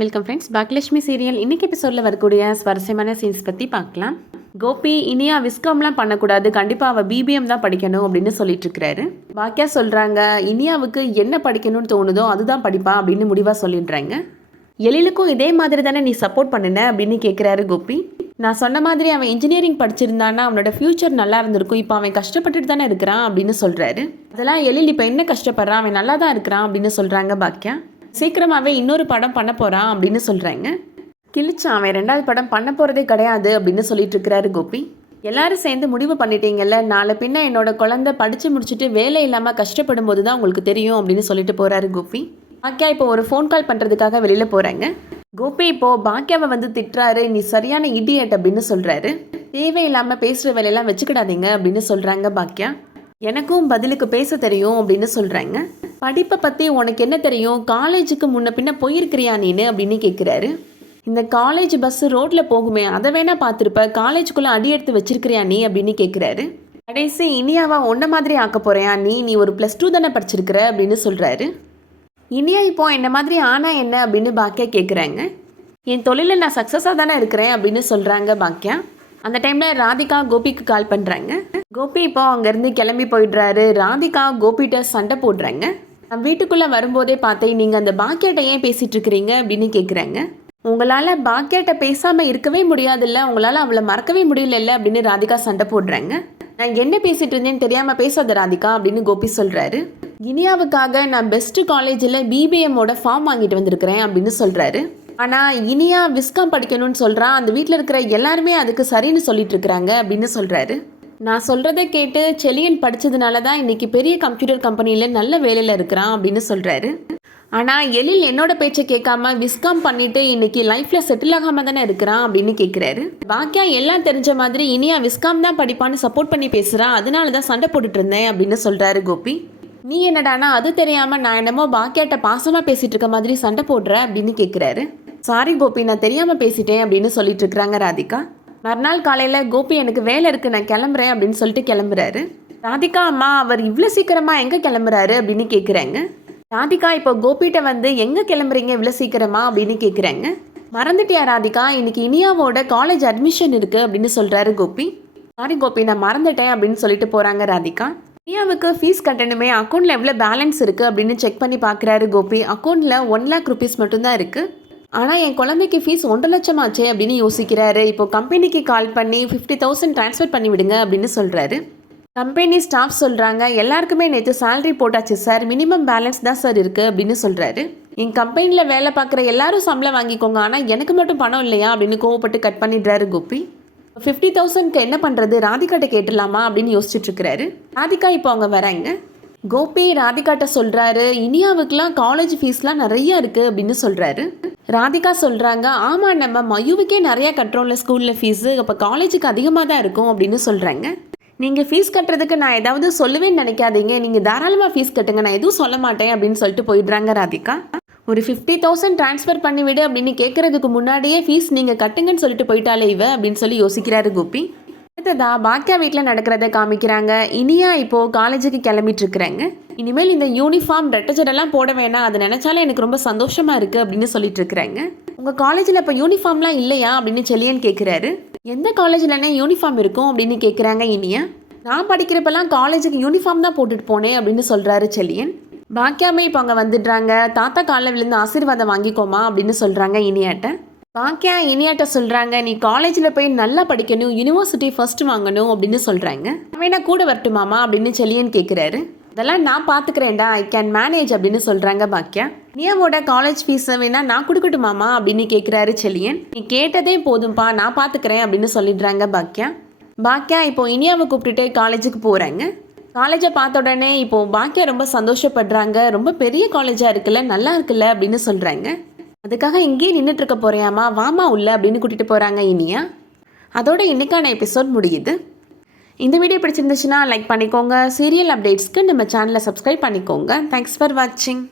Welcome friends. Baakiyalakshmi serial இன்றைக்கி எபிசோடில் வரக்கூடிய சுவாரஸ்யமான சீன்ஸ் பற்றி பார்க்கலாம். கோபி இனியா விஸ்காம்லாம் பண்ணக்கூடாது, கண்டிப்பாக அவள் பிபிஎம் தான் படிக்கணும் அப்படின்னு சொல்லிட்டு இருக்கிறாரு. பாக்கியா சொல்கிறாங்க, இனியாவுக்கு என்ன படிக்கணும்னு தோணுதோ அதுதான் படிப்பா அப்படின்னு முடிவாக சொல்லிடுறாங்க. எழிலுக்கும் இதே மாதிரி தானே நீ சப்போர்ட் பண்ணுன அப்படின்னு கேட்குறாரு கோபி. நான் சொன்ன மாதிரி அவன் இன்ஜினியரிங் படிச்சிருந்தான்னா அவனோட ஃப்யூச்சர் நல்லா இருந்திருக்கும், இப்போ அவன் கஷ்டப்பட்டுட்டு தானே இருக்கிறான் அப்படின்னு சொல்கிறாரு. அதெல்லாம் எழில் இப்போ என்ன கஷ்டப்படுறான், அவன் நல்லா தான் இருக்கிறான் அப்படின்னு சொல்கிறாங்க பாக்கியா. சீக்கிரமாகவே இன்னொரு படம் பண்ண போகிறான் அப்படின்னு சொல்கிறாங்க. கிழிச்சான், அவன் 2வது படம் பண்ண போகிறதே கிடையாது அப்படின்னு சொல்லிட்டு இருக்கிறாரு கோபி. எல்லாரும் சேர்ந்து முடிவு பண்ணிட்டீங்கல்ல, நாளை பின்ன என்னோட குழந்தை படித்து முடிச்சுட்டு வேலை இல்லாமல் கஷ்டப்படும் போது தான் உங்களுக்கு தெரியும் அப்படின்னு சொல்லிட்டு போகிறாரு கோபி. பாக்கியா இப்போ ஒரு ஃபோன் கால் பண்ணுறதுக்காக வெளியில் போகிறாங்க. கோபி இப்போது பாக்கியாவை வந்து திட்டுறாரு, நீ சரியான இடியட் அப்படின்னு சொல்கிறாரு. தேவையில்லாமல் பேசுகிற வேலையெல்லாம் வச்சுக்கிடாதீங்க அப்படின்னு சொல்கிறாங்க பாக்கியா. எனக்கும் பதிலுக்கு பேச தெரியும் அப்படின்னு சொல்கிறாங்க. படிப்பை பற்றி உனக்கு என்ன தெரியும், காலேஜுக்கு முன்ன பின்ன போயிருக்கிறியா நீனு அப்படின்னு கேட்குறாரு. இந்த காலேஜ் பஸ்ஸு ரோட்டில் போகுமே அதை வேணா பார்த்துருப்ப, காலேஜுக்குள்ளே அடி எடுத்து வச்சிருக்கிறியா நீ அப்படின்னு கேட்குறாரு. கடைசி இனியாவா ஒன்றை மாதிரி ஆக்க போறியா நீ ஒரு +2 தானே படிச்சிருக்கிற அப்படின்னு சொல்கிறாரு. இனியா இப்போ என்ன மாதிரி ஆனா என்ன அப்படின்னு பாக்கியா கேட்குறாங்க. என் தொழிலில் நான் சக்ஸஸாக தானே இருக்கிறேன் அப்படின்னு சொல்கிறாங்க பாக்கியா. அந்த டைமில் ராதிகா கோபிக்கு கால் பண்ணுறாங்க. கோபி இப்போ அங்கேருந்து கிளம்பி போயிடுறாரு. ராதிகா கோபிகிட்ட சண்டை போடுறாங்க. நான் வீட்டுக்குள்ளே வரும்போதே பார்த்தேன், நீங்கள் அந்த பாக்கியாட்ட ஏன் பேசிகிட்டு இருக்கிறீங்க அப்படின்னு கேட்குறாங்க. உங்களால் பாக்கியாட்ட பேசாமல் இருக்கவே முடியாதுல்ல, உங்களால் அவளை மறக்கவே முடியல அப்படின்னு ராதிகா சண்டை போடுறாங்க. நான் என்ன பேசிகிட்டு இருந்தேன்னு தெரியாமல் பேசாத ராதிகா அப்படின்னு கோபி சொல்கிறாரு. இனியாவுக்காக நான் பெஸ்ட்டு காலேஜில் பிபிஎம்மோட ஃபார்ம் வாங்கிட்டு வந்திருக்கிறேன் அப்படின்னு சொல்கிறாரு. ஆனால் இனியா விஸ்காம் படிக்கணும்னு சொல்கிறான், அந்த வீட்டில் இருக்கிற எல்லாருமே அதுக்கு சரின்னு சொல்லிட்டு இருக்கிறாங்க அப்படின்னு சொல்கிறாரு. நான் சொல்கிறத கேட்டு செலியன் படித்ததுனால தான் இன்றைக்கி பெரிய கம்ப்யூட்டர் கம்பெனியில் நல்ல வேலையில் இருக்கிறான் அப்படின்னு சொல்கிறாரு. ஆனால் எழில் என்னோட பேச்சை கேட்காம விஸ்காம் பண்ணிவிட்டு இன்றைக்கி லைஃப்பில் செட்டில் ஆகாமல் தானே இருக்கிறான் அப்படின்னு கேட்குறாரு. பாக்கியா எல்லாம் தெரிஞ்ச மாதிரி இனியா விஸ்காம் தான் படிப்பான்னு சப்போர்ட் பண்ணி பேசுகிறான், அதனால தான் சண்டை போட்டுட்டு இருந்தேன் அப்படின்னு சொல்கிறாரு கோபி. நீ என்னடானா அது தெரியாமல் நான் என்னமோ பாக்கியாட்ட பாசமாக பேசிகிட்டு இருக்க மாதிரி சண்டை போடுற அப்படின்னு கேட்குறாரு. சாரி கோபி, நான் தெரியாமல் பேசிட்டேன் அப்படின்னு சொல்லிட்டு இருக்கிறாங்க ராதிகா. மறுநாள் காலையில் கோபி எனக்கு வேலை இருக்குது நான் கிளம்புறேன் அப்படின்னு சொல்லிட்டு கிளம்புறாரு. ராதிகா அம்மா அவர் இவ்வளோ சீக்கிரமாக எங்கே கிளம்புறாரு அப்படின்னு கேட்குறாங்க. ராதிகா இப்போ கோபிகிட்ட வந்து எங்கே கிளம்புறீங்க இவ்வளோ சீக்கிரமா அப்படின்னு கேட்குறாங்க. மறந்துட்டியா ராதிகா, இன்னைக்கு இனியாவோட காலேஜ் அட்மிஷன் இருக்குது அப்படின்னு சொல்கிறாரு கோபி. சாரி கோபி, நான் மறந்துட்டேன் அப்படின்னு சொல்லிட்டு போகிறாங்க ராதிகா. இனியாவுக்கு ஃபீஸ் கட்டணுமே, அக்கௌண்ட்டில் எவ்வளோ பேலன்ஸ் இருக்குது அப்படின்னு செக் பண்ணி பார்க்குறாரு கோபி. அக்கௌண்ட்டில் 1 lakh rupees மட்டும்தான் இருக்குது. ஆனால் என் குழந்தைக்கு ஃபீஸ் 1.5 லட்சம் ஆச்சே அப்படின்னு யோசிக்கிறாரு. இப்போ கம்பெனிக்கு கால் பண்ணி 50,000 ட்ரான்ஸ்ஃபர் பண்ணி விடுங்க அப்படின்னு சொல்கிறாரு. கம்பெனி ஸ்டாஃப் சொல்கிறாங்க, எல்லாருக்குமே நேற்று சேலரி போட்டாச்சு சார், மினிமம் பேலன்ஸ் தான் சார் இருக்குது அப்படின்னு சொல்கிறாரு. என் கம்பெனியில் வேலை பார்க்குற எல்லாரும் சம்பளம் வாங்கிக்கோங்க, ஆனால் எனக்கு மட்டும் பணம் இல்லையா அப்படின்னு கோவப்பட்டு கட் பண்ணிடுறாரு கோபி. 50,000க்கு என்ன பண்ணுறது, ராதிகாட்ட கேட்டுடலாமா அப்படின்னு யோசிச்சுட்டு இருக்கிறாரு. ராதிகா இப்போ அவங்க வராங்க. கோபி ராதிகாட்ட சொல்கிறாரு, இனியாவுக்குலாம் காலேஜ் ஃபீஸ்லாம் நிறையா இருக்குது அப்படின்னு சொல்கிறாரு. ராதிகா சொல்கிறாங்க, ஆமாம் நம்ம மயுவுக்கே நிறையா கட்டுறோம்ல ஸ்கூலில் ஃபீஸு, அப்போ காலேஜுக்கு அதிகமாக தான் இருக்கும் அப்படின்னு சொல்கிறாங்க. நீங்கள் ஃபீஸ் கட்டுறதுக்கு நான் ஏதாவது சொல்லுவேன்னு நினைக்காதீங்க, நீங்கள் தாராளமாக ஃபீஸ் கட்டுங்க, நான் எதுவும் சொல்ல மாட்டேன் அப்படின்னு சொல்லிட்டு போயிடுறாங்க ராதிகா. ஒரு 50,000 ட்ரான்ஸ்ஃபர் பண்ணிவிடு அப்படின்னு கேட்குறதுக்கு முன்னாடியே ஃபீஸ் நீங்கள் கட்டுங்கன்னு சொல்லிட்டு போயிட்டாலே இவ அப்படின்னு சொல்லி யோசிக்கிறாரு கோபி. அடுத்ததா பாக்கியா வீட்டில் நடக்கிறத காமிக்கிறாங்க. இனியா இப்போது காலேஜுக்கு கிளம்பிட்டு இருக்கிறாங்க. இனிமேல் இந்த யூனிஃபார்ம் ரெட்டஜடெல்லாம் போட வேணாம், அதை நினச்சாலே எனக்கு ரொம்ப சந்தோஷமாக இருக்குது அப்படின்னு சொல்லிட்டு இருக்கிறாங்க. உங்கள் காலேஜில் இப்போ யூனிஃபார்ம்லாம் இல்லையா அப்படின்னு செலியன் கேட்குறாரு. எந்த காலேஜில்னே யூனிஃபார்ம் இருக்கும் அப்படின்னு கேட்குறாங்க இனியா. நான் படிக்கிறப்பெல்லாம் காலேஜுக்கு யூனிஃபார்ம் தான் போட்டுட்டு போனேன் அப்படின்னு சொல்கிறாரு செலியன். பாக்கியாமே இப்போ அங்கே வந்துடுறாங்க. தாத்தா காலில் விழுந்து ஆசீர்வாதம் வாங்கிக்கோமா அப்படின்னு சொல்கிறாங்க இனியாட்ட. பாக்கியா இனியாட்ட சொல்கிறாங்க, நீ காலேஜில் போய் நல்லா படிக்கணும், யூனிவர்சிட்டி ஃபர்ஸ்ட் வாங்கணும் அப்படின்னு சொல்கிறாங்க. வேணா கூட வரட்டுமாமா அப்படின்னு செலியன் கேட்குறாரு. அதெல்லாம் நான் பார்த்துக்கிறேன்டா, ஐ கேன் மேனேஜ் அப்படின்னு சொல்கிறாங்க பாக்கியா. இனியாவோட காலேஜ் ஃபீஸை வேணா நான் கொடுக்கட்டுமாமா அப்படின்னு கேட்குறாரு செலியன். நீ கேட்டதே போதும்பா, நான் பார்த்துக்கிறேன் அப்படின்னு சொல்லிடுறாங்க பாக்கியா. பாக்கியா இப்போ இனியாவை கூப்பிட்டுட்டு காலேஜுக்கு போகிறாங்க. காலேஜை பார்த்த உடனே இப்போது பாக்கியா ரொம்ப சந்தோஷப்படுறாங்க. ரொம்ப பெரிய காலேஜாக இருக்குல்ல, நல்லா இருக்குல்ல அப்படின்னு சொல்கிறாங்க. அதுக்காக இங்கேயே நின்றுட்டுருக்க போறியாமா, வாமா உள்ள அப்படின்னு கூட்டிகிட்டு போகிறாங்க இனியா. அதோட இன்னைக்கான எபிசோட் முடியுது. இந்த வீடியோ பிடிச்சிருந்துச்சுன்னா லைக் பண்ணிக்கோங்க. சீரியல் அப்டேட்ஸ்க்கு நம்ம சேனலை சப்ஸ்கிரைப் பண்ணிக்கோங்க. தேங்க்ஸ் ஃபார் வாட்சிங்.